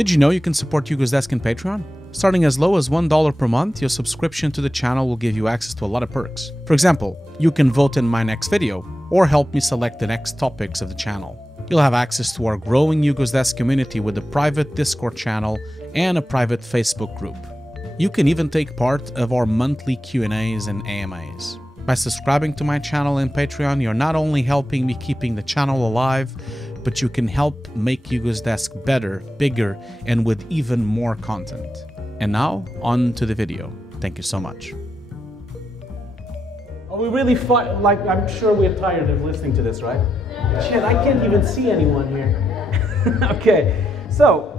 Did you know you can support Hugo's Desk in Patreon? Starting as low as $1 per month, your subscription to the channel will give you access to a lot of perks. For example, you can vote in my next video, or help me select the next topics of the channel. You'll have access to our growing Hugo's Desk community with a private Discord channel and a private Facebook group. You can even take part of our monthly Q&As and AMAs. By subscribing to my channel in Patreon, you're not only helping me keeping the channel alive, but you can help make Hugo's Desk better, bigger, and with even more content. And now, on to the video. Thank you so much. Are we really like, I'm sure we're tired of listening to this, right? Yeah. Shit, I can't even see anyone here. Okay, so,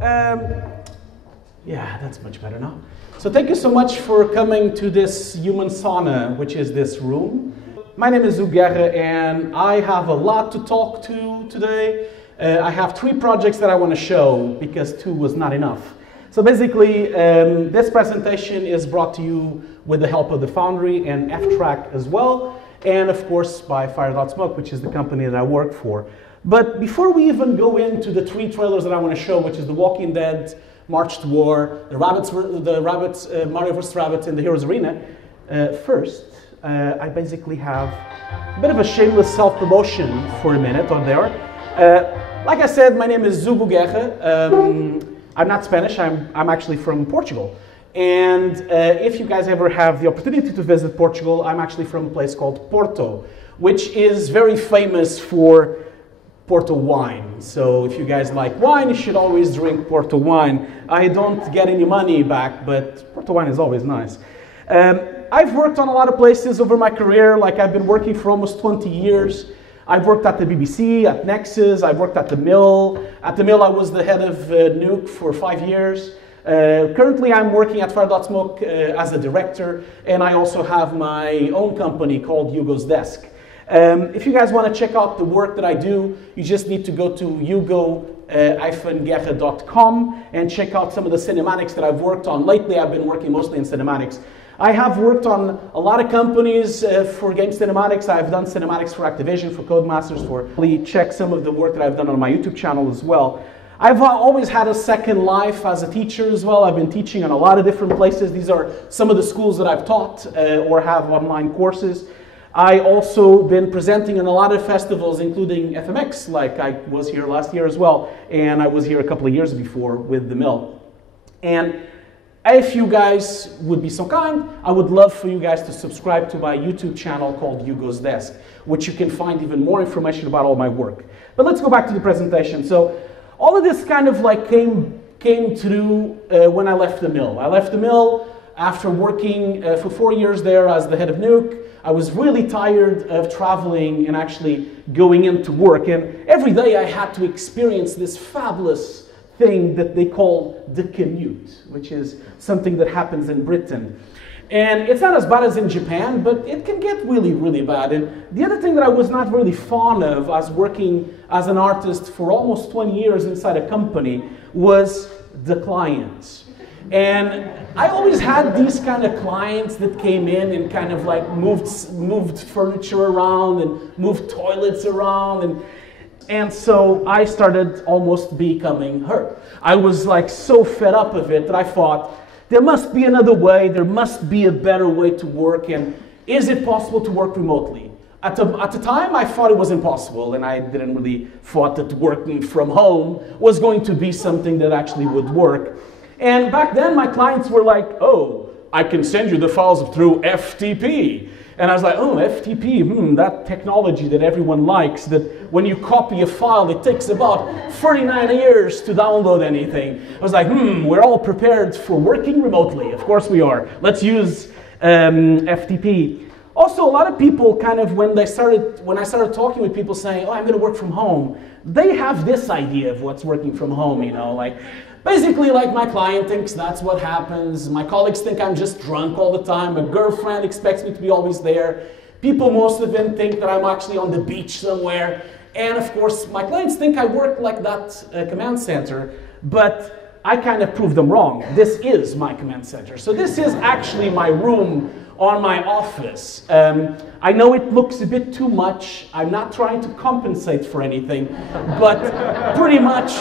yeah, that's much better now. So thank you so much for coming to this human sauna, which is this room. My name is Hugo Guerra, and I have a lot to talk to today. I have 3 projects that I want to show, because 2 was not enough. So basically, this presentation is brought to you with the help of the Foundry and FTrack as well, and of course by Fire.Smoke, which is the company that I work for. But before we even go into the 3 trailers that I want to show, which is The Walking Dead, March to War, the Rabbids, Mario vs. Rabbids in the Heroes Arena, first, I basically have a bit of a shameless self-promotion for a minute on there. Like I said, my name is Hugo Guerra. I'm not Spanish, I'm actually from Portugal. And if you guys ever have the opportunity to visit Portugal, I'm actually from a place called Porto, which is very famous for Porto wine. So if you guys like wine, you should always drink Porto wine. I don't get any money back, but Porto wine is always nice. I've worked on a lot of places over my career, like I've been working for almost 20 years. I've worked at the BBC, at Nexus, I've worked at the Mill. At the Mill I was the head of Nuke for 5 years. Currently I'm working at Fire.Smoke as a director, and I also have my own company called Hugo's Desk. If you guys want to check out the work that I do, you just need to go to hugo-guerra.com and check out some of the cinematics that I've worked on. Lately I've been working mostly in cinematics. I have worked on a lot of companies for game cinematics. I've done cinematics for Activision, for Codemasters, check some of the work that I've done on my YouTube channel as well. I've always had a second life as a teacher as well. I've been teaching in a lot of different places. These are some of the schools that I've taught or have online courses. I also been presenting in a lot of festivals, including FMX, like I was here last year as well, and I was here a couple of years before with the Mill. And if you guys would be so kind, I would love for you guys to subscribe to my YouTube channel called Hugo's Desk, which you can find even more information about all my work. But let's go back to the presentation. So all of this kind of like came through when I left the Mill. I left the Mill after working for 4 years there as the head of Nuke. I was really tired of traveling and actually going into work. And every day I had to experience this fabulous thing that they call the commute, which is something that happens in Britain. And it's not as bad as in Japan, but it can get really, really bad. And the other thing that I was not really fond of as working as an artist for almost 20 years inside a company was the clients. And I always had these kind of clients that came in and kind of like moved furniture around and moved toilets around, and so I started almost becoming her. I was like so fed up of it that I thought, there must be another way, there must be a better way to work, and is it possible to work remotely? At the time, I thought it was impossible, and I didn't really thought that working from home was going to be something that actually would work. And back then, my clients were like, oh, I can send you the files through FTP. And I was like, oh, FTP, that technology that everyone likes, that when you copy a file, it takes about 39 years to download anything. I was like, we're all prepared for working remotely. Of course we are. Let's use FTP. Also, a lot of people kind of, when I started talking with people saying, oh, I'm going to work from home, they have this idea of what's working from home, you know, like, basically, like, my client thinks that's what happens. My colleagues think I'm just drunk all the time. My girlfriend expects me to be always there. People, most of them, think that I'm actually on the beach somewhere. And of course, my clients think I work like that command center, but I kind of prove them wrong. This is my command center. So this is actually my room on my office. I know it looks a bit too much. I'm not trying to compensate for anything, but pretty much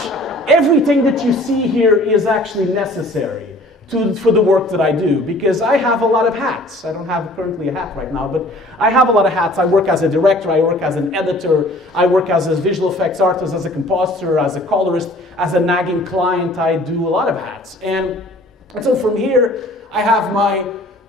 everything that you see here is actually necessary for the work that I do, because I have a lot of hats. I don't have currently a hat right now, but I have a lot of hats. I work as a director, I work as an editor, I work as a visual effects artist, as a compositor, as a colorist, as a nagging client. I do a lot of hats. And so from here, I have my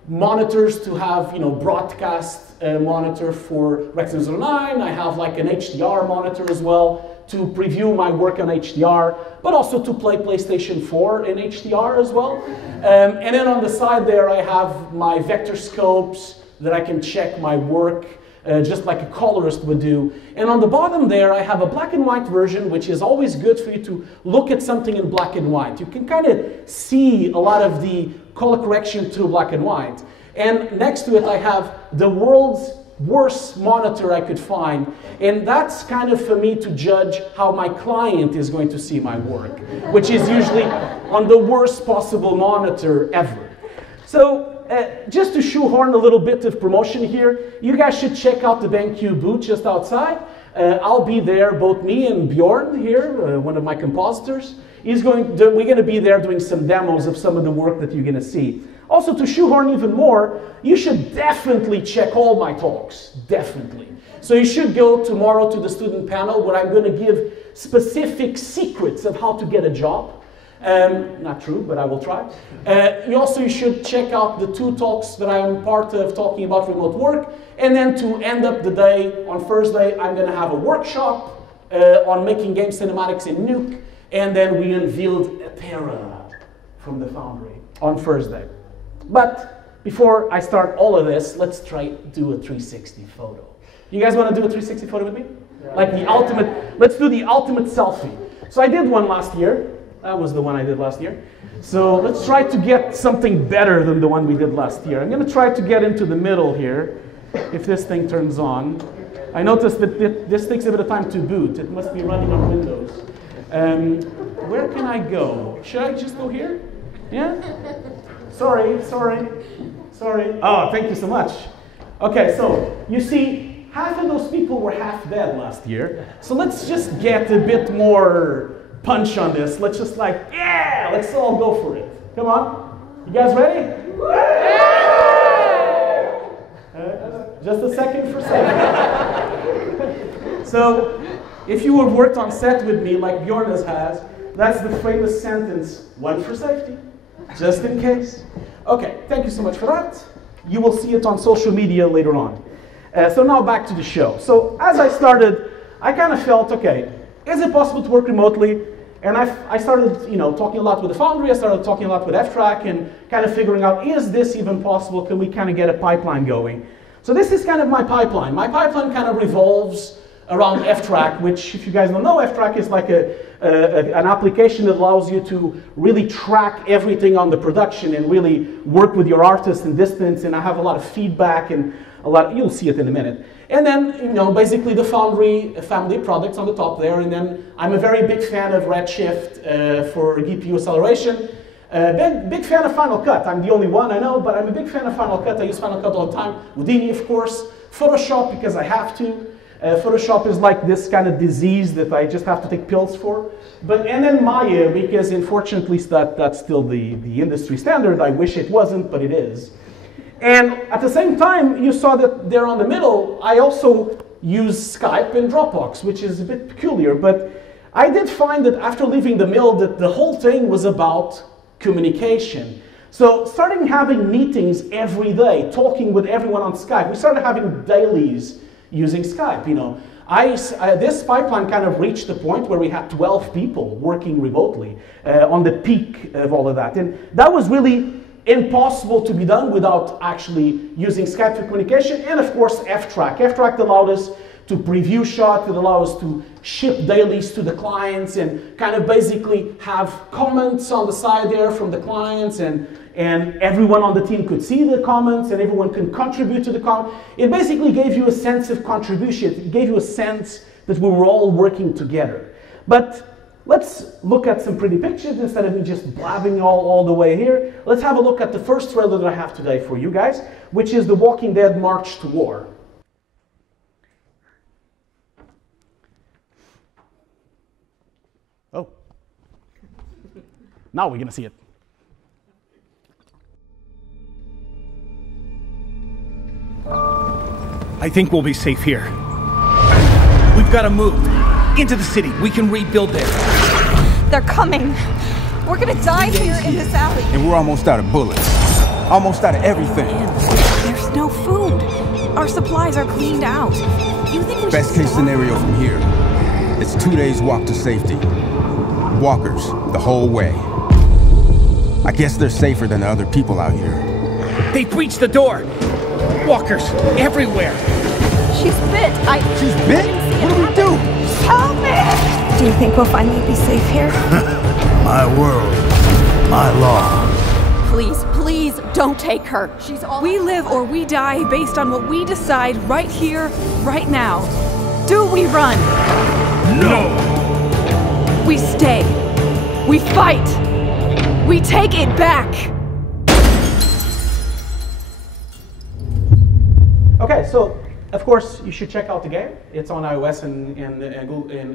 monitors to have, broadcast monitor for Rex 09. I have like an HDR monitor as well to preview my work on HDR, but also to play PlayStation 4 in HDR as well. And then on the side there, I have my vector scopes that I can check my work, just like a colorist would do. And on the bottom there, I have a black and white version, which is always good for you to look at something in black and white. You can kind of see a lot of the color correction through black and white. And next to it, I have the world's worst monitor I could find, and that's kind of for me to judge how my client is going to see my work, which is usually on the worst possible monitor ever. So just to shoehorn a little bit of promotion here, you guys should check out the BenQ booth just outside. I'll be there, both me and Bjorn here, one of my compositors. We're going to be there doing some demos of some of the work that you're going to see. Also, to shoehorn even more, you should definitely check all my talks, definitely. So you should go tomorrow to the student panel where I'm going to give specific secrets of how to get a job. Not true, but I will try. You should check out the 2 talks that I'm part of talking about remote work. And then to end up the day, on Thursday, I'm going to have a workshop on making game cinematics in Nuke. And then we unveiled a Terra from the Foundry on Thursday. But before I start all of this, let's try to do a 360 photo. You guys want to do a 360 photo with me? Yeah. Like the ultimate, let's do the ultimate selfie. So I did one last year. That was the one I did last year. So let's try to get something better than the one we did last year. I'm going to try to get into the middle here, if this thing turns on. I noticed that this takes a bit of time to boot. It must be running on Windows. Where can I go? Should I just go here? Yeah? Sorry. Oh, thank you so much. Okay, so you see, half of those people were half dead last year. So let's just get a bit more punch on this. Let's just let's all go for it. Come on. You guys ready? Just a second for safety. So, if you have worked on set with me like Bjorn has, that's the famous sentence, one for safety. Just in case. Okay, thank you so much for that. You will see it on social media later on. So now back to the show. So as I started, I kind of felt, okay, is it possible to work remotely? And I started, talking a lot with the Foundry. I started talking a lot with FTrack and kind of figuring out, is this even possible? Can we kind of get a pipeline going? So this is kind of my pipeline. My pipeline kind of revolves around FTrack, which, if you guys don't know, FTrack is like an application that allows you to really track everything on the production and really work with your artist in distance. And I have a lot of feedback and you'll see it in a minute. And then, basically the Foundry family products on the top there. And then I'm a very big fan of Redshift for GPU acceleration. Big fan of Final Cut. I'm the only one, I know, but I'm a big fan of Final Cut. I use Final Cut all the time. Houdini, of course. Photoshop, because I have to. Photoshop is like this kind of disease that I just have to take pills for. And then Maya, because unfortunately that's still the industry standard. I wish it wasn't, but it is. And at the same time, you saw that there on the middle, I also use Skype and Dropbox, which is a bit peculiar. But I did find that after leaving the mill, that the whole thing was about communication. So starting having meetings every day, talking with everyone on Skype. We started having dailies using Skype. This pipeline kind of reached the point where we had 12 people working remotely on the peak of all of that. And that was really impossible to be done without actually using Skype for communication. And of course, FTrack. FTrack allowed us to preview shots, it allowed us to ship dailies to the clients and kind of basically have comments on the side there from the clients, and everyone on the team could see the comments and everyone could contribute to the comment. It basically gave you a sense of contribution. It gave you a sense that we were all working together. But let's look at some pretty pictures instead of me just blabbing all the way here. Let's have a look at the first trailer that I have today for you guys, which is The Walking Dead March to War. Now we're gonna see it. I think we'll be safe here. We've got to move. Into the city. We can rebuild there. They're coming. We're gonna die here in this alley. And we're almost out of bullets. Almost out of everything. There's no food. Our supplies are cleaned out. You think we Best case scenario from here. It's 2 days walk to safety. Walkers, the whole way. I guess they're safer than the other people out here. They breached the door. Walkers everywhere. She's bit. She's bit? What do we do? Help me! Do you think we'll finally be safe here? My world, my law. Please, please don't take her. She's all. We live or we die based on what we decide right here, right now. Do we run? No! We stay. We fight. We take it back. Okay, so of course you should check out the game. It's on iOS and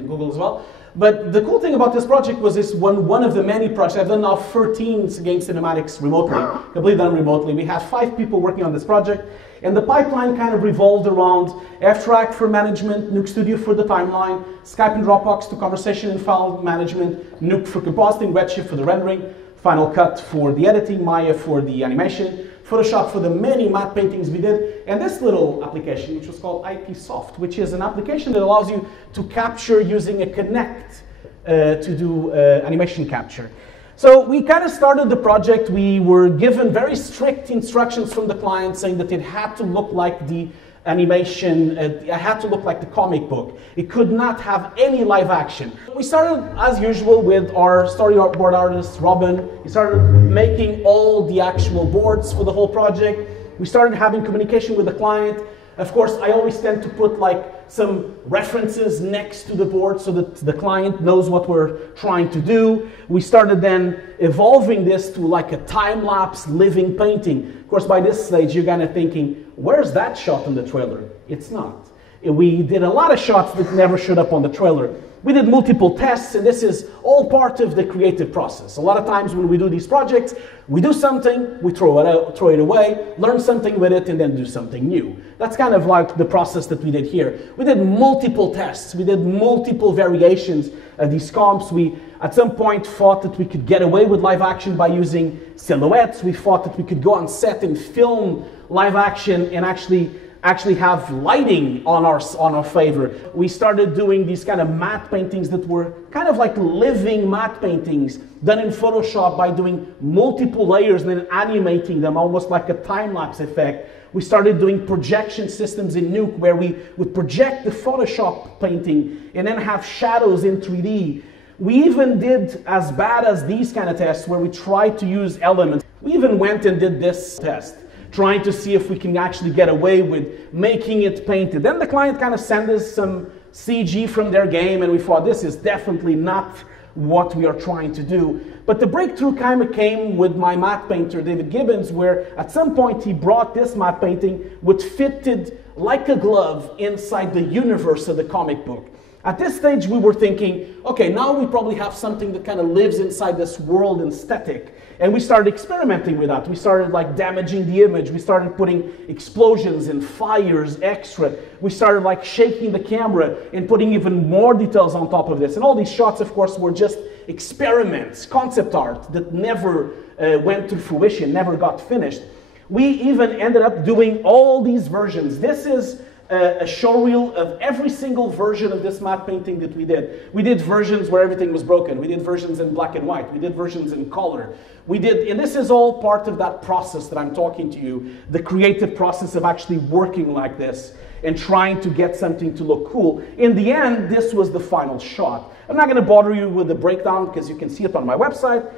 Google as well. But the cool thing about this project was this one of the many projects. I've done now 13 game cinematics remotely, completely done remotely. We had 5 people working on this project, and the pipeline kind of revolved around FTrack for management, Nuke Studio for the timeline, Skype and Dropbox to conversation and file management, Nuke for compositing, Redshift for the rendering, Final Cut for the editing, Maya for the animation, Photoshop for the many matte paintings we did, and this little application, which was called IP Soft, which is an application that allows you to capture using a Kinect to do animation capture. So we kind of started the project. We were given very strict instructions from the client saying that it had to look like the animation, it had to look like the comic book. It could not have any live action. We started, as usual, with our storyboard artist, Robin. He started making all the actual boards for the whole project. We started having communication with the client. Of course, I always tend to put like some references next to the board so that the client knows what we're trying to do. We started then evolving this to like a time-lapse living painting. Of course, by this stage, you're kind of thinking, where's that shot in the trailer? It's not. We did a lot of shots that never showed up on the trailer. We did multiple tests, and this is all part of the creative process. A lot of times when we do these projects, we do something, we throw it away, learn something with it, and then do something new. That's kind of like the process that we did here. We did multiple tests. We did multiple variations of these comps. We, at some point, thought that we could get away with live action by using silhouettes. We thought that we could go on set and film live action and actually have lighting on our favor. We started doing these kind of matte paintings that were kind of like living matte paintings done in Photoshop by doing multiple layers and then animating them almost like a time-lapse effect. We started doing projection systems in Nuke where we would project the Photoshop painting and then have shadows in 3D. We even did as bad as these kind of tests where we tried to use elements. We even went and did this test, trying to see if we can actually get away with making it painted. Then the client kind of sent us some CG from their game, and we thought this is definitely not what we are trying to do. But the breakthrough kind of came with my matte painter, David Gibbons, where at some point he brought this matte painting, which fitted like a glove inside the universe of the comic book. At this stage, we were thinking, okay, now we probably have something that kind of lives inside this world aesthetic. And we started experimenting with that. We started like damaging the image. We started putting explosions and fires extra. We started like shaking the camera and putting even more details on top of this. And all these shots, of course, were just experiments, concept art that never went to fruition, never got finished. We even ended up doing all these versions. This is a showreel of every single version of this matte painting that we did. We did versions where everything was broken. We did versions in black and white. We did versions in color. We did, and this is all part of that process that I'm talking to you, the creative process of actually working like this and trying to get something to look cool. In the end, this was the final shot. I'm not going to bother you with the breakdown because you can see it on my website.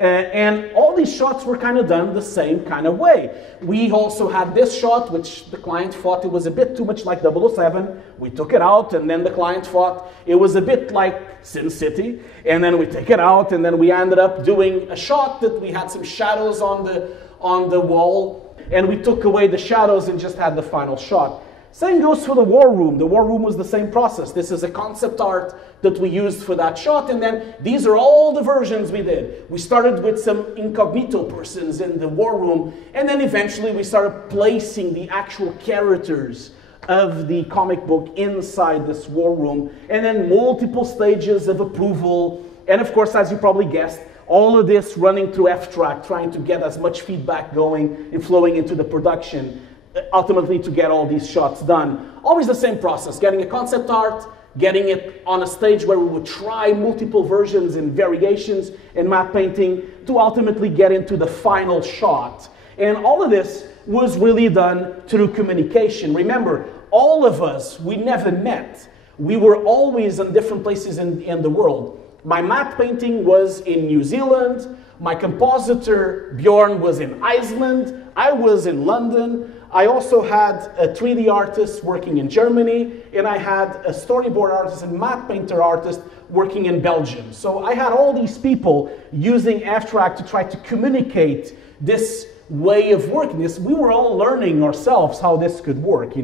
And all these shots were kind of done the same kind of way. We also had this shot, which the client thought it was a bit too much like 007. We took it out, and then the client thought it was a bit like Sin City. And then we take it out, and then we ended up doing a shot that we had some shadows on the wall, and we took away the shadows and just had the final shot. Same goes for the war room. The war room was the same process. This is a concept art that we used for that shot, and then these are all the versions we did. We started with some incognito persons in the war room, and then eventually we started placing the actual characters of the comic book inside this war room, and then multiple stages of approval, and of course, as you probably guessed, all of this running through FTrack, trying to get as much feedback going and flowing into the production, ultimately to get all these shots done. Always the same process, getting a concept art, getting it on a stage where we would try multiple versions and variations in matte painting to ultimately get into the final shot. And all of this was really done through communication. Remember, all of us, we never met. We were always in different places in the world. My matte painting was in New Zealand. My compositor, Bjorn, was in Iceland. I was in London. I also had a 3D artist working in Germany, and I had a storyboard artist and matte painter artist working in Belgium. So I had all these people using FTrack to try to communicate this way of working. We were all learning ourselves how this could work.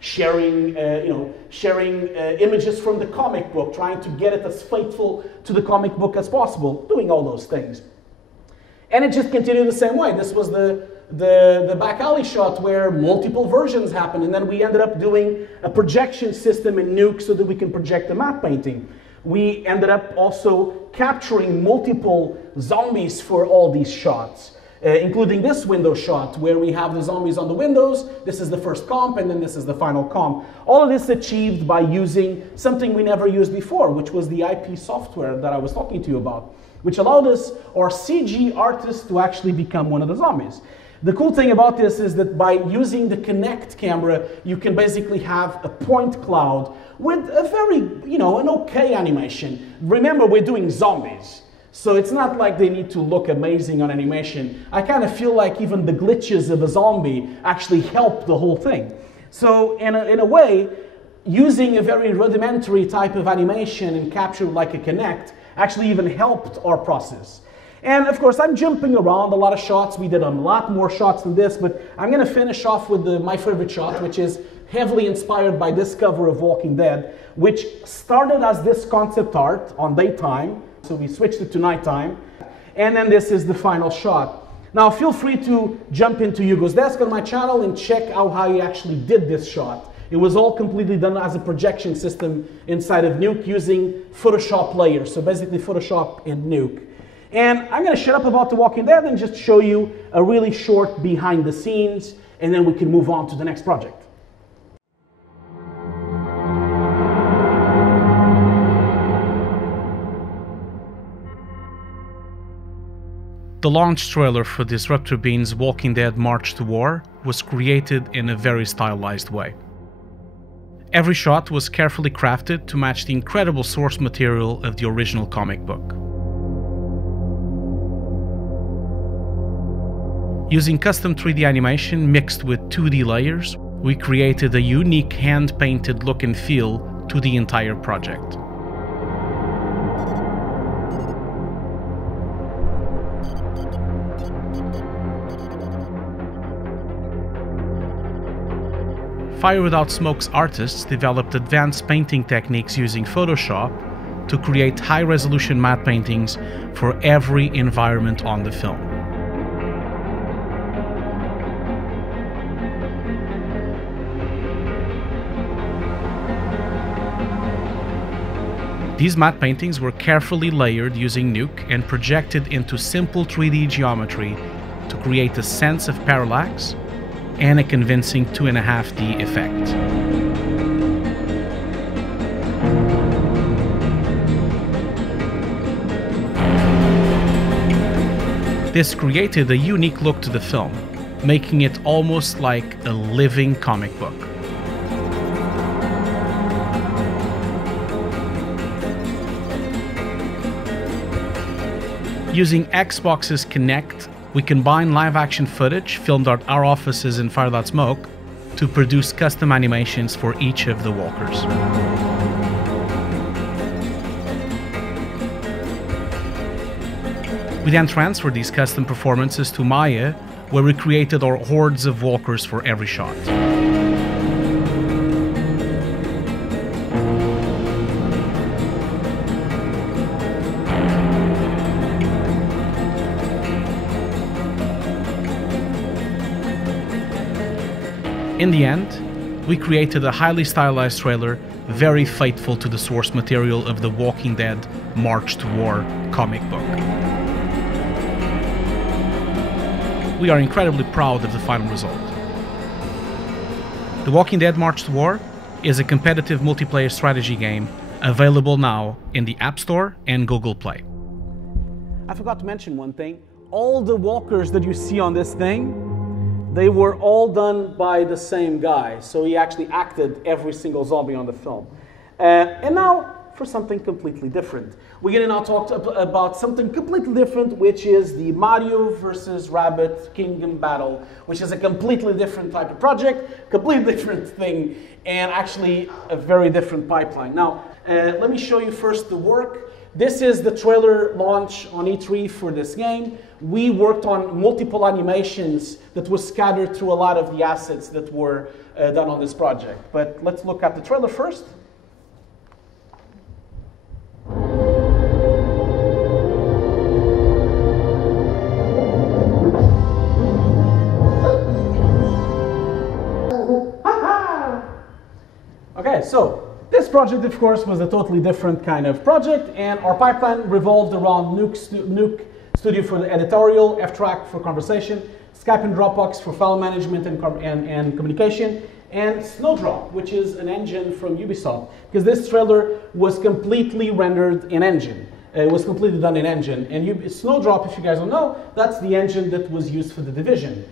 Sharing images from the comic book, trying to get it as faithful to the comic book as possible, doing all those things. And it just continued the same way. This was the back alley shot where multiple versions happened, and then we ended up doing a projection system in Nuke so that we can project the matte painting. We ended up also capturing multiple zombies for all these shots, including this window shot where we have the zombies on the windows. This is the first comp, and then this is the final comp. All of this achieved by using something we never used before, which was the IP software that I was talking to you about, which allowed us, our CG artists, to actually become one of the zombies. The cool thing about this is that by using the Kinect camera, you can basically have a point cloud with a very, an okay animation. Remember, we're doing zombies, so it's not like they need to look amazing on animation. I kind of feel like even the glitches of a zombie actually help the whole thing. So in a way, using a very rudimentary type of animation and capture like a Kinect actually even helped our process. And of course, I'm jumping around a lot of shots. We did a lot more shots than this, but I'm going to finish off with my favorite shot, which is heavily inspired by this cover of Walking Dead, which started as this concept art on daytime, so we switched it to nighttime, and then this is the final shot. Now, feel free to jump into Hugo's desk on my channel and check out how he actually did this shot. It was all completely done as a projection system inside of Nuke using Photoshop layers, so basically Photoshop and Nuke. And I'm going to shut up about The Walking Dead and just show you a really short behind the scenes, and then we can move on to the next project. The launch trailer for Disruptor Bean's Walking Dead March to War was created in a very stylized way. Every shot was carefully crafted to match the incredible source material of the original comic book. Using custom 3D animation mixed with 2D layers, we created a unique hand-painted look and feel to the entire project. Fire Without Smoke's artists developed advanced painting techniques using Photoshop to create high-resolution matte paintings for every environment on the film. These matte paintings were carefully layered using Nuke and projected into simple 3D geometry to create a sense of parallax and a convincing 2.5D effect. This created a unique look to the film, making it almost like a living comic book. Using Xbox's Kinect, we combine live-action footage filmed at our offices in Fire Without Smoke to produce custom animations for each of the walkers. We then transferred these custom performances to Maya, where we created our hordes of walkers for every shot. In the end, we created a highly stylized trailer very faithful to the source material of the Walking Dead March to War comic book. We are incredibly proud of the final result. The Walking Dead March to War is a competitive multiplayer strategy game available now in the App Store and Google Play. I forgot to mention one thing. All the walkers that you see on this thing, they were all done by the same guy. So he actually acted every single zombie on the film. And now for something completely different. We're going to now talk about something completely different, which is the Mario versus Rabbids Kingdom Battle, which is a completely different type of project, completely different thing, and actually a very different pipeline. Now, let me show you first the work. This is the trailer launch on E3 for this game. We worked on multiple animations that were scattered through a lot of the assets that were done on this project. But let's look at the trailer first. Okay, so this project, of course, was a totally different kind of project, and our pipeline revolved around Nuke Studio for the editorial, FTrack for conversation, Skype and Dropbox for file management and communication, and Snowdrop, which is an engine from Ubisoft, because this trailer was completely rendered in Engine. It was completely done in Engine, and Snowdrop, if you guys don't know, that's the engine that was used for The Division.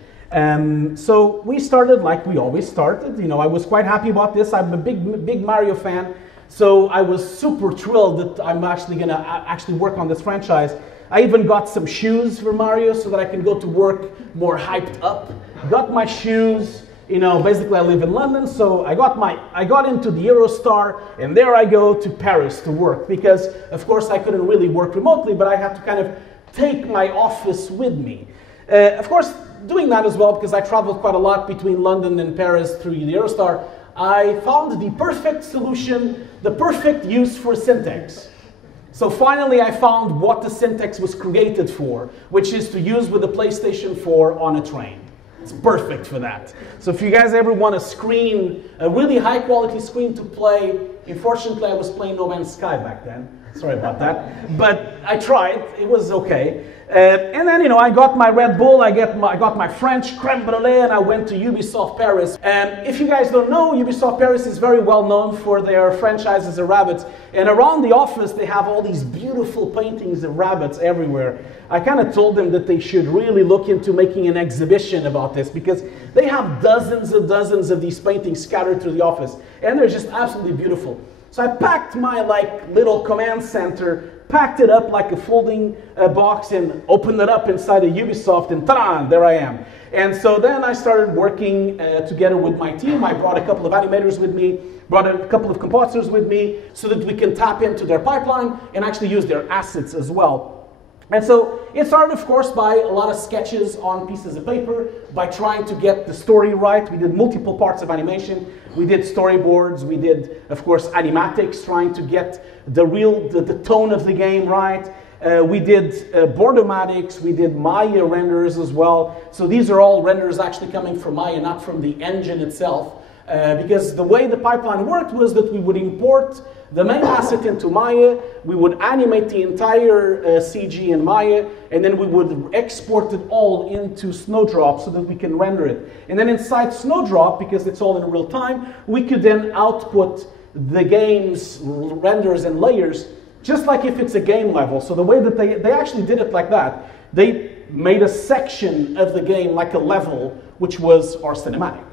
So we started like we always started. You know, I was quite happy about this. I'm a big Mario fan, so I was super thrilled that I'm actually gonna work on this franchise. I even got some shoes for Mario so that I can go to work more hyped up. Got my shoes. You know, basically I live in London, so I got into the Eurostar, and there I go to Paris to work, because of course I couldn't really work remotely, but I had to kind of take my office with me. Of course, doing that as well, because I traveled quite a lot between London and Paris through the Eurostar, I found the perfect solution, the perfect use for Syntax. So finally I found what the Syntax was created for, which is to use with the PlayStation 4 on a train. It's perfect for that. So if you guys ever want a screen, a really high quality screen to play, unfortunately I was playing No Man's Sky back then. Sorry about that. But I tried, it was okay. And then, you know, I got my Red Bull, I got my French creme brulee, and I went to Ubisoft Paris. And if you guys don't know, Ubisoft Paris is very well known for their franchises of rabbits. And around the office, they have all these beautiful paintings of rabbits everywhere. I kind of told them that they should really look into making an exhibition about this, because they have dozens of these paintings scattered through the office. And they're just absolutely beautiful. So I packed my little command center, packed it up like a folding box, and opened it up inside of Ubisoft, and ta-da, there I am. And so then I started working together with my team. I brought a couple of animators with me, brought a couple of compositors with me, so that we can tap into their pipeline and actually use their assets as well. And so it started, of course, by a lot of sketches on pieces of paper, by trying to get the story right. We did multiple parts of animation. We did storyboards. We did, of course, animatics, trying to get the tone of the game right. We did bordomatics. We did Maya renders as well. So these are all renders actually coming from Maya, not from the engine itself. Because the way the pipeline worked was that we would import the main asset into Maya, we would animate the entire CG in Maya, and then we would export it all into Snowdrop so that we can render it. And then inside Snowdrop, because it's all in real time, we could then output the game's renders and layers, just like if it's a game level. So the way that they actually did it like that, they made a section of the game like a level, which was our cinematic.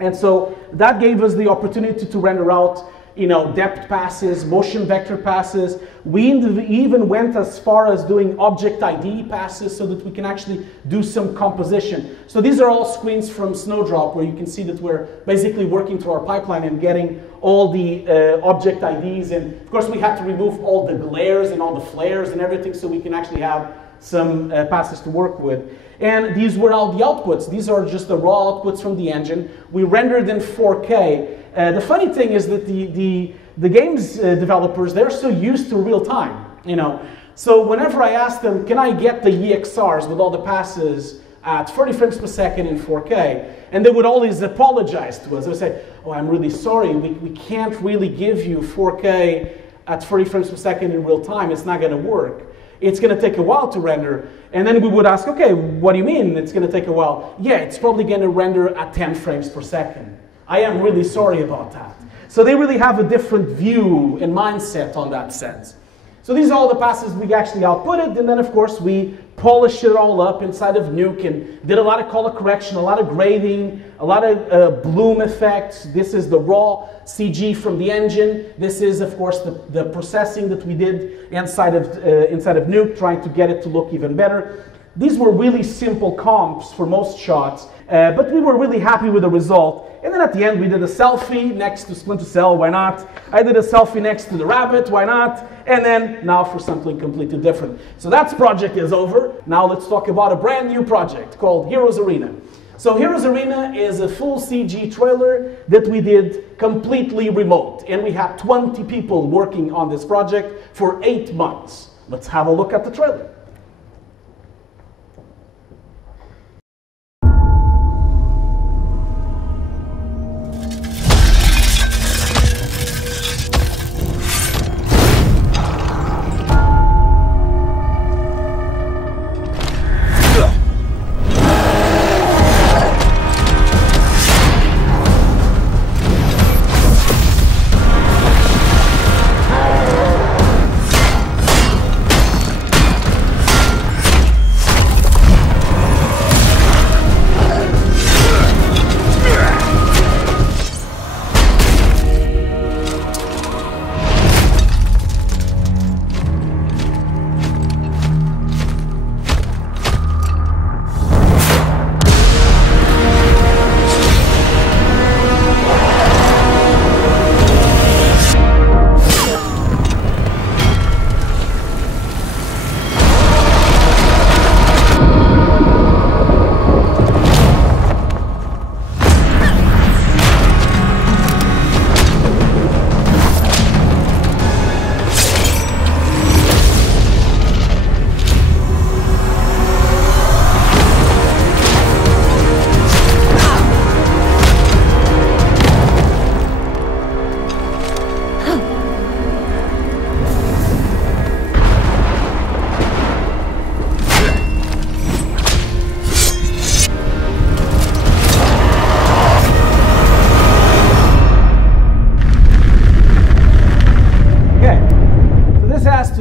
And so that gave us the opportunity to render out, you know, depth passes, motion vector passes. We even went as far as doing object ID passes so that we can actually do some composition. So these are all screens from Snowdrop, where you can see that we're basically working through our pipeline and getting all the object IDs. And of course we had to remove all the glares and all the flares and everything so we can actually have some passes to work with. And these were all the outputs. These are just the raw outputs from the engine. We rendered in 4K. The funny thing is that the games developers, they're so used to real time, you know. So whenever I ask them, can I get the EXRs with all the passes at 30 frames per second in 4K. And they would always apologize to us. They would say, oh, I'm really sorry, we can't really give you 4K at 30 frames per second in real time. It's not going to work. It's going to take a while to render. And then we would ask, okay, what do you mean it's going to take a while? Yeah, it's probably going to render at 10 frames per second. I am really sorry about that. So they really have a different view and mindset on that sense. So these are all the passes we actually outputted, and then of course we polished it all up inside of Nuke and did a lot of color correction, a lot of grading, a lot of bloom effects. This is the raw CG from the engine. This is of course the processing that we did inside of Nuke, trying to get it to look even better. These were really simple comps for most shots, but we were really happy with the result. And then at the end, we did a selfie next to Splinter Cell, why not? I did a selfie next to the rabbit, why not? And then now for something completely different. So that project is over. Now let's talk about a brand new project called Heroes Arena. So Heroes Arena is a full CG trailer that we did completely remote. And we had 20 people working on this project for 8 months. Let's have a look at the trailer.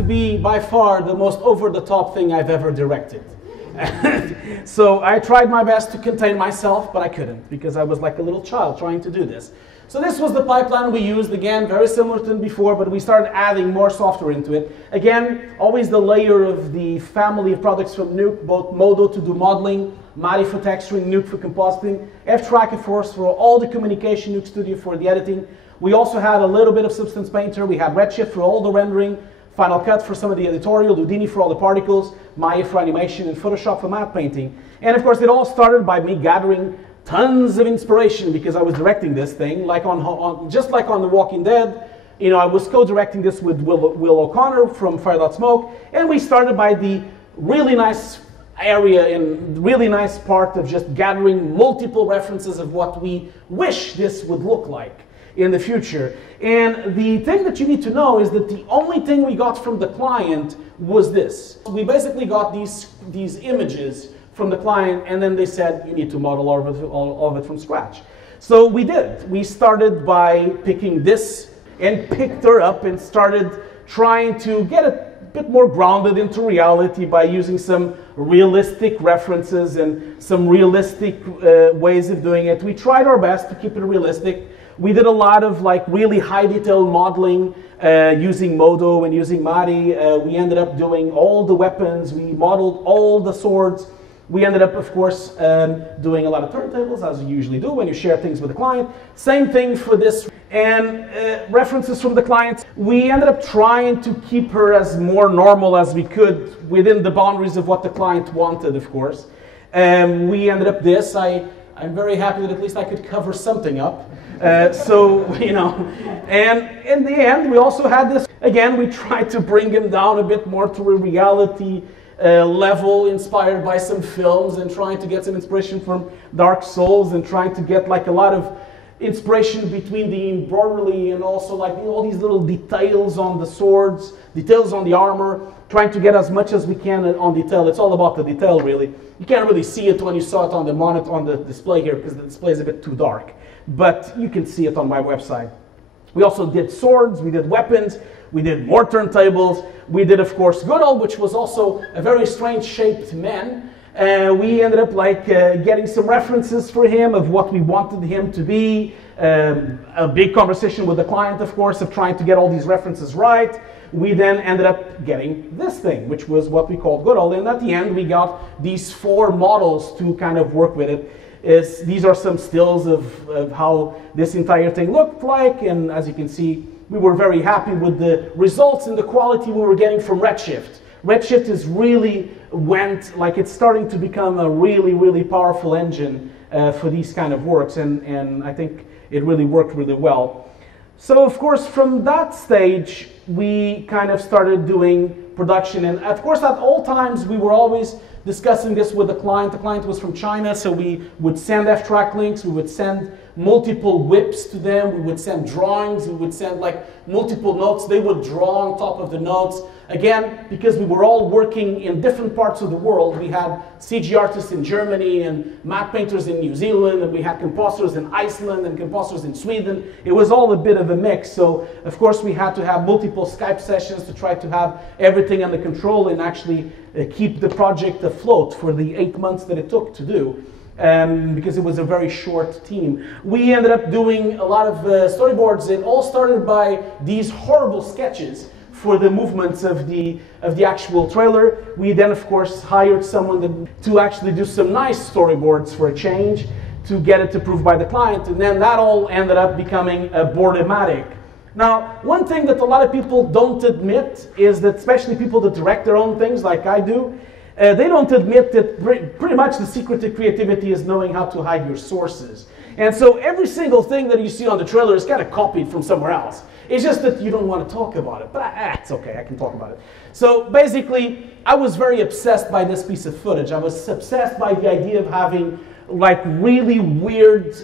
Be by far the most over-the-top thing I've ever directed. So I tried my best to contain myself, but I couldn't because I was like a little child trying to do this. So this was the pipeline we used, again, very similar to before, but we started adding more software into it. Again, always the layer of the family of products from Nuke, both Modo to do modeling, Mari for texturing, Nuke for compositing, FTrack, of course, for all the communication, Nuke Studio for the editing. We also had a little bit of Substance Painter. We had Redshift for all the rendering, Final Cut for some of the editorial, Houdini for all the particles, Maya for animation, and Photoshop for matte painting. And of course, it all started by me gathering tons of inspiration because I was directing this thing, like just like on The Walking Dead. You know, I was co-directing this with Will O'Connor from Fire Smoke, and we started by the really nice area and really nice part of just gathering multiple references of what we wish this would look like in the future. And the thing that you need to know is that the only thing we got from the client was this. We basically got these images from the client, and then they said, you need to model all of it from scratch. So we did. We started by picking this and picked her up and started trying to get it bit more grounded into reality by using some realistic references and some realistic ways of doing it. We tried our best to keep it realistic. We did a lot of like really high detail modeling using Modo and using Mari. We ended up doing all the weapons. We modeled all the swords. We ended up, of course, doing a lot of turntables, as you usually do when you share things with the client. Same thing for this. And references from the clients. We ended up trying to keep her as more normal as we could within the boundaries of what the client wanted, of course. We ended up this. I'm very happy that at least I could cover something up. So, you know, and in the end, we also had this. Again, we tried to bring him down a bit more to a reality level inspired by some films, and trying to get some inspiration from Dark Souls, and trying to get like a lot of inspiration between the embroidery and also like all these little details on the swords, details on the armor, trying to get as much as we can on detail. It's all about the detail, really. You can't really see it when you saw it on the monitor, on the display here, because the display is a bit too dark, but you can see it on my website. We also did swords, we did weapons, we did more turntables, we did, of course, Goodall, which was also a very strange shaped man. We ended up like getting some references for him of what we wanted him to be. A big conversation with the client, of course, of trying to get all these references right. We then ended up getting this thing, which was what we called Goodall. And at the end, we got these 4 models to kind of work with it. These are some stills of how this entire thing looked like. And as you can see, we were very happy with the results and the quality we were getting from Redshift. Redshift is really it's starting to become a really, really powerful engine for these kind of works, and I think it really worked really well. So of course, from that stage, we kind of started doing production, and of course at all times we were always discussing this with the client. The client was from China, so we would send FTrack links, we would send multiple whips to them, we would send drawings, we would send like multiple notes. They would draw on top of the notes. Again, because we were all working in different parts of the world, we had CG artists in Germany and matte painters in New Zealand, and we had compositors in Iceland and compositors in Sweden. It was all a bit of a mix, so of course we had to have multiple Skype sessions to try to have everything under control and actually keep the project afloat for the 8 months that it took to do. Because it was a very short team. We ended up doing a lot of storyboards. It all started by these horrible sketches for the movements of the actual trailer. We then, of course, hired someone to actually do some nice storyboards for a change to get it approved by the client, and then that all ended up becoming a board-o-matic. Now, one thing that a lot of people don't admit is that, especially people that direct their own things like I do, they don't admit that pretty much the secret to creativity is knowing how to hide your sources. And so every single thing that you see on the trailer is kind of copied from somewhere else. It's just that you don't want to talk about it, but it's okay, I can talk about it. So basically, I was very obsessed by this piece of footage. I was obsessed by the idea of having like really weird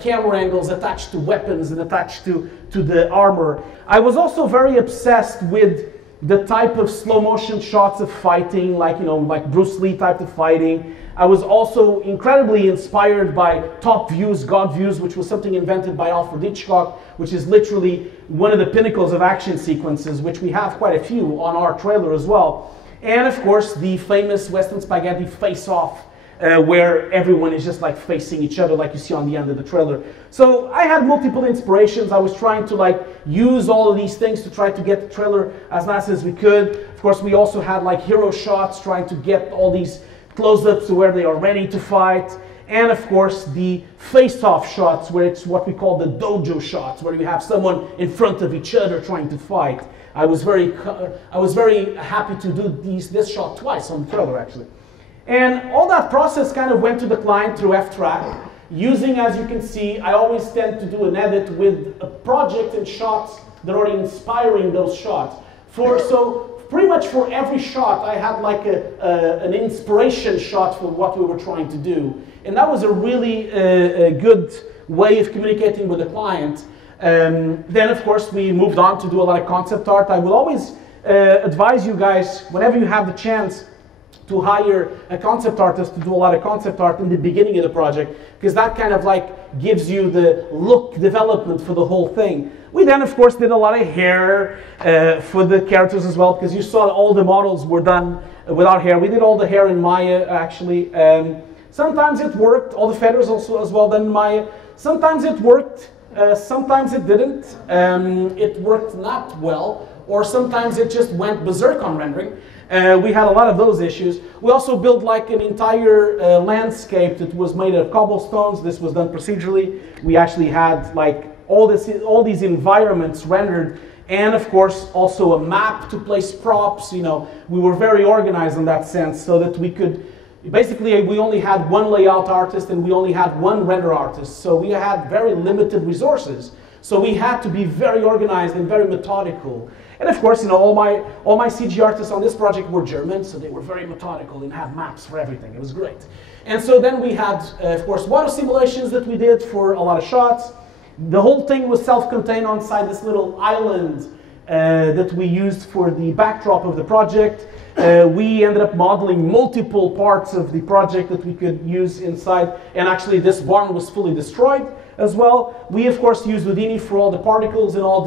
camera angles attached to weapons and attached to the armor. I was also very obsessed with the type of slow motion shots of fighting, like, you know, like Bruce Lee type of fighting. I was also incredibly inspired by top views, God views, which was something invented by Alfred Hitchcock, which is literally one of the pinnacles of action sequences, which we have quite a few on our trailer as well. And of course, the famous Western Spaghetti face-off, where everyone is just like facing each other like you see on the end of the trailer. So I had multiple inspirations. I was trying to like use all of these things to try to get the trailer as nice as we could. Of course, we also had like hero shots, trying to get all these close-ups to where they are ready to fight. And of course, the face-off shots, where it's what we call the dojo shots, where you have someone in front of each other trying to fight. I was very happy to do this shot twice on the trailer, actually. And all that process kind of went to the client through FTrack. Using, as you can see, I always tend to do an edit with a project and shots that are inspiring those shots. So pretty much for every shot, I had like an inspiration shot for what we were trying to do. And that was a really good way of communicating with the client. Then, of course, we moved on to do a lot of concept art. I will always advise you guys, whenever you have the chance, to hire a concept artist to do a lot of concept art in the beginning of the project, because that kind of like gives you the look development for the whole thing. We then, of course, did a lot of hair for the characters as well, because you saw all the models were done without hair. We did all the hair in Maya, actually. Sometimes it worked. All the feathers also as well done in Maya. Sometimes it worked. Sometimes it didn't. It worked not well, or sometimes it just went berserk on rendering. We had a lot of those issues. We also built like an entire landscape that was made of cobblestones. This was done procedurally. We actually had like all these environments rendered, and of course also a map to place props. You know, we were very organized in that sense, so that we could basically, we only had one layout artist and we only had one render artist, so we had very limited resources. So we had to be very organized and very methodical. And of course, you know, all my CG artists on this project were German, so they were very methodical and had maps for everything. It was great. And so then we had, of course, water simulations that we did for a lot of shots. The whole thing was self-contained on site, this little island that we used for the backdrop of the project. We ended up modeling multiple parts of the project that we could use inside, and actually this barn was fully destroyed as well. We of course used Houdini for all the particles and all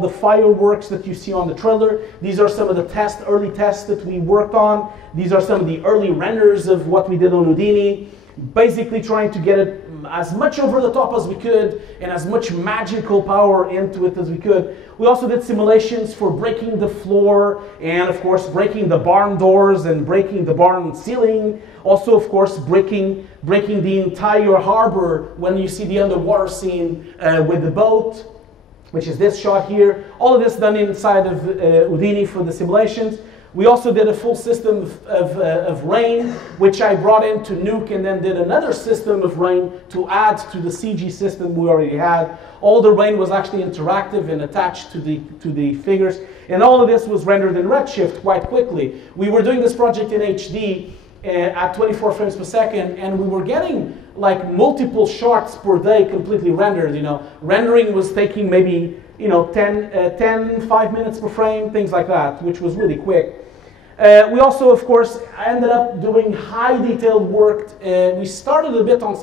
the fireworks that you see on the trailer. These are some of the early tests that we worked on. These are some of the early renders of what we did on Houdini. Basically trying to get it as much over the top as we could and as much magical power into it as we could. We also did simulations for breaking the floor and of course breaking the barn doors and breaking the barn ceiling. Also of course breaking the entire harbor when you see the underwater scene with the boat, which is this shot here. All of this done inside of Houdini for the simulations. We also did a full system of rain, which I brought into Nuke, and then did another system of rain to add to the CG system we already had. All the rain was actually interactive and attached to the figures. And all of this was rendered in Redshift quite quickly. We were doing this project in HD at 24 frames per second, and we were getting like multiple shots per day completely rendered. You know, rendering was taking maybe 5 minutes per frame, things like that, which was really quick. We also, of course, ended up doing high detailed work. We started a bit on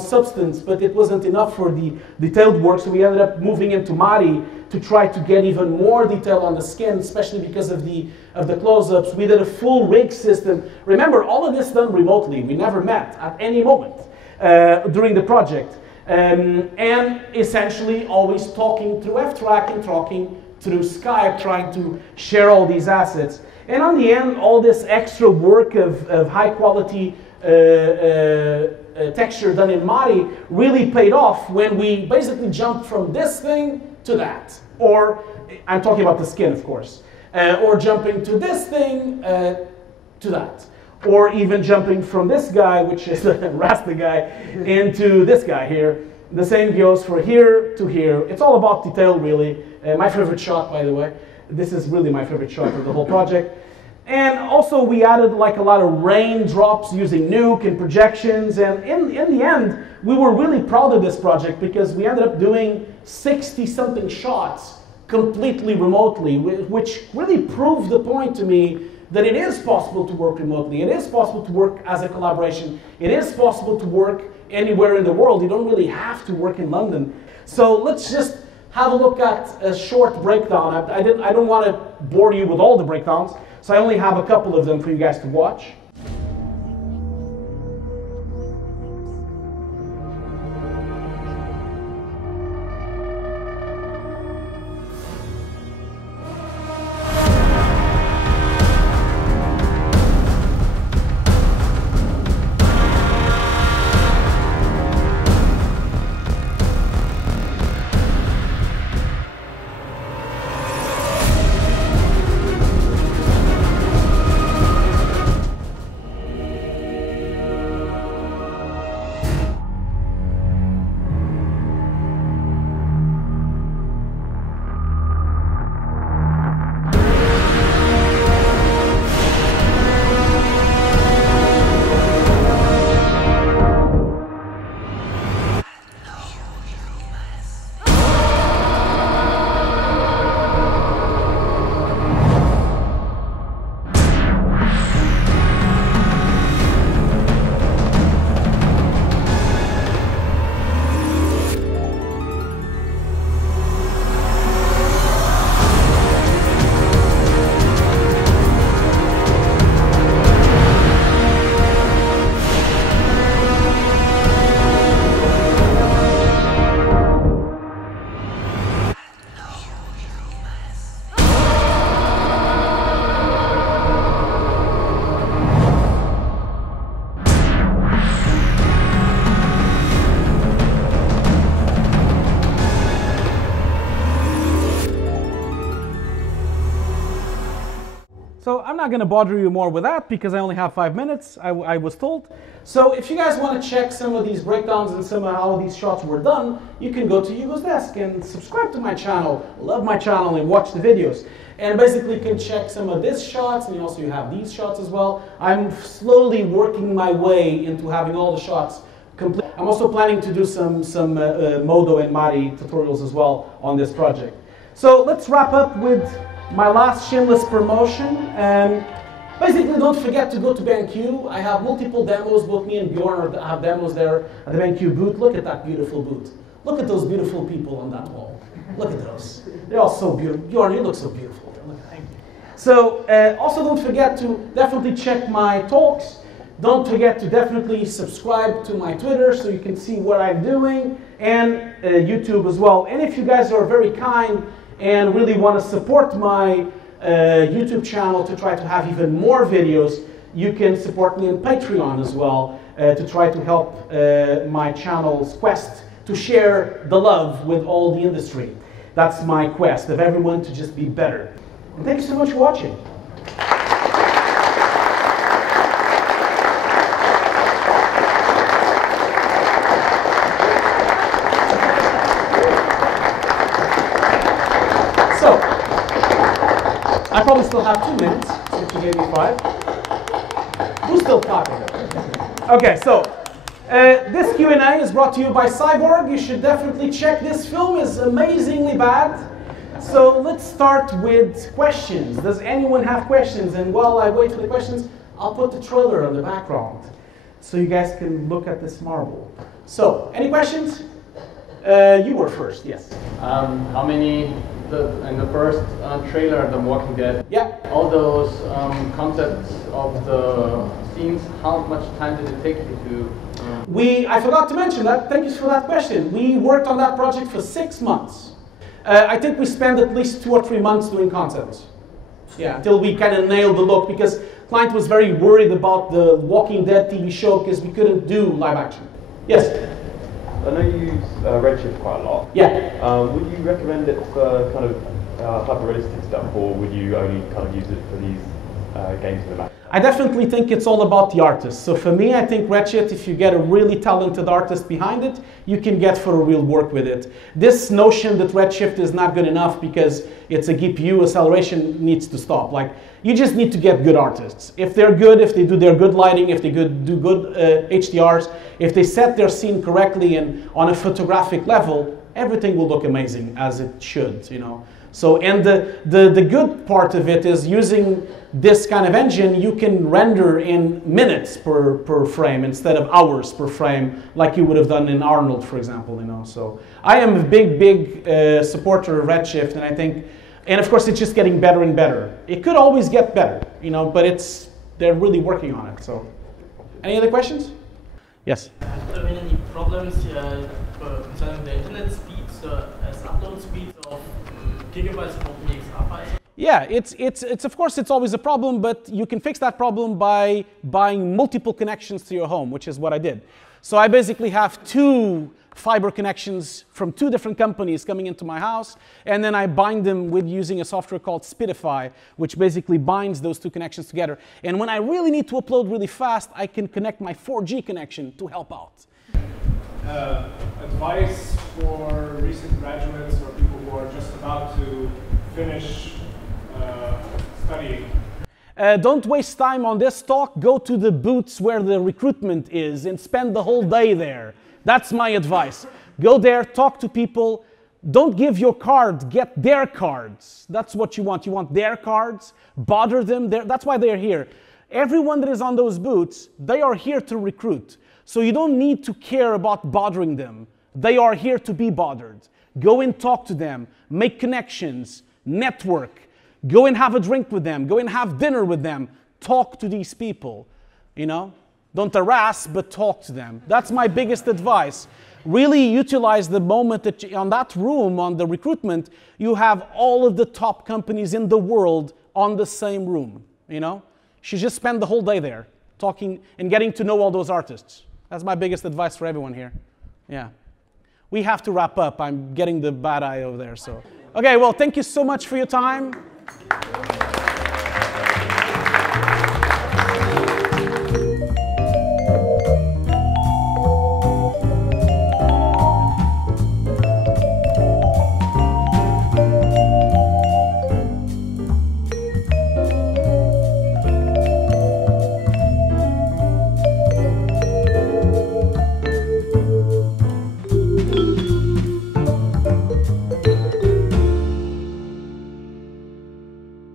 substance, but it wasn't enough for the detailed work, so we ended up moving into Mari to try to get even more detail on the skin, especially because of the close-ups. We did a full rig system. Remember, all of this done remotely. We never met at any moment during the project. And essentially always talking through FTrack and talking through Skype, trying to share all these assets. And on the end, all this extra work of high quality texture done in Mari really paid off when we basically jumped from this thing to that. Or, I'm talking about the skin, of course. Or jumping to this thing to that. Or even jumping from this guy, which is the Rasta guy, into this guy here. The same goes for here to here. It's all about detail, really. My favorite shot, by the way. This is really my favorite shot of the whole project. And also we added like a lot of raindrops using Nuke and projections. And in the end, we were really proud of this project because we ended up doing 60-something shots completely remotely, which really proved the point to me that it is possible to work remotely. It is possible to work as a collaboration. It is possible to work anywhere in the world. You don't really have to work in London. So let's just have a look at a short breakdown. I don't want to bore you with all the breakdowns, so I only have a couple of them for you guys to watch. I'm not going to bother you more with that because I only have 5 minutes, I was told. So if you guys want to check some of these breakdowns and some of how these shots were done, you can go to Hugo's Desk and subscribe to my channel, love my channel, and watch the videos. And basically you can check some of these shots, and also you have these shots as well. I'm slowly working my way into having all the shots complete. I'm also planning to do some Modo and Mari tutorials as well on this project. So let's wrap up with my last shameless promotion. Basically, don't forget to go to BenQ. I have multiple demos. Both me and Bjorn have demos there at the BenQ booth. Look at that beautiful booth. Look at those beautiful people on that wall. Look at those. They're all so beautiful. Bjorn, you look so beautiful. Thank you. So also don't forget to definitely check my talks. Don't forget to definitely subscribe to my Twitter so you can see what I'm doing, and YouTube as well. And if you guys are very kind and really want to support my YouTube channel to try to have even more videos, you can support me on Patreon as well to try to help my channel's quest to share the love with all the industry. That's my quest, of everyone to just be better. And thank you so much for watching. I probably still have 2 minutes, since you gave me 5. Who's still talking? Okay, so this Q&A is brought to you by Cyborg. You should definitely check this film. It's amazingly bad. So let's start with questions. Does anyone have questions? And while I wait for the questions, I'll put the trailer on the background so you guys can look at this marvel. So, any questions? You were first, yes. How many? In the first trailer, The Walking Dead, yeah, all those concepts of the scenes, how much time did it take you to? I forgot to mention that. Thank you for that question. We worked on that project for 6 months. I think we spent at least 2 or 3 months doing concepts. Yeah, until we kind of nailed the look, because client was very worried about the Walking Dead TV show because we couldn't do live action. Yes. I know you use Redshift quite a lot. Yeah. Would you recommend it for kind of hyper-realistic stuff, or would you only kind of use it for these games in the back? I definitely think it's all about the artist. So for me, I think Redshift, if you get a really talented artist behind it, you can get for a real work with it. This notion that Redshift is not good enough because it's a GPU acceleration needs to stop. Like, you just need to get good artists. If they're good, if they do their good lighting, if they do good HDRs, if they set their scene correctly and on a photographic level, everything will look amazing as it should, you know. So, and the good part of it is using this kind of engine, you can render in minutes per frame instead of hours per frame, like you would have done in Arnold, for example, you know. So I am a big supporter of Redshift, and I think, and of course it's just getting better and better. It could always get better, you know, but they're really working on it. So, any other questions? Yes. Have there been any problems concerning the internet speeds, as upload speeds of gigabytes per px? Yeah, it's of course it's always a problem, but you can fix that problem by buying multiple connections to your home, which is what I did. So I basically have 2 fiber connections from 2 different companies coming into my house, and then I bind them with using a software called Speedify, which basically binds those 2 connections together. And when I really need to upload really fast, I can connect my 4G connection to help out. Advice for recent graduates or people who are just about to finish studying? Don't waste time on this talk. Go to the booths where the recruitment is and spend the whole day there. That's my advice. Go there, talk to people. Don't give your card, get their cards. That's what you want. You want their cards, bother them. That's why they're here. Everyone that is on those booths, they are here to recruit. So you don't need to care about bothering them. They are here to be bothered. Go and talk to them, make connections, network. Go and have a drink with them. Go and have dinner with them. Talk to these people, you know? Don't harass, but talk to them. That's my biggest advice. Really utilize the moment that on that room, on the recruitment, you have all of the top companies in the world on the same room, you know? You should just spend the whole day there, talking and getting to know all those artists. That's my biggest advice for everyone here. Yeah. We have to wrap up. I'm getting the bad eye over there, so. Okay, well, thank you so much for your time.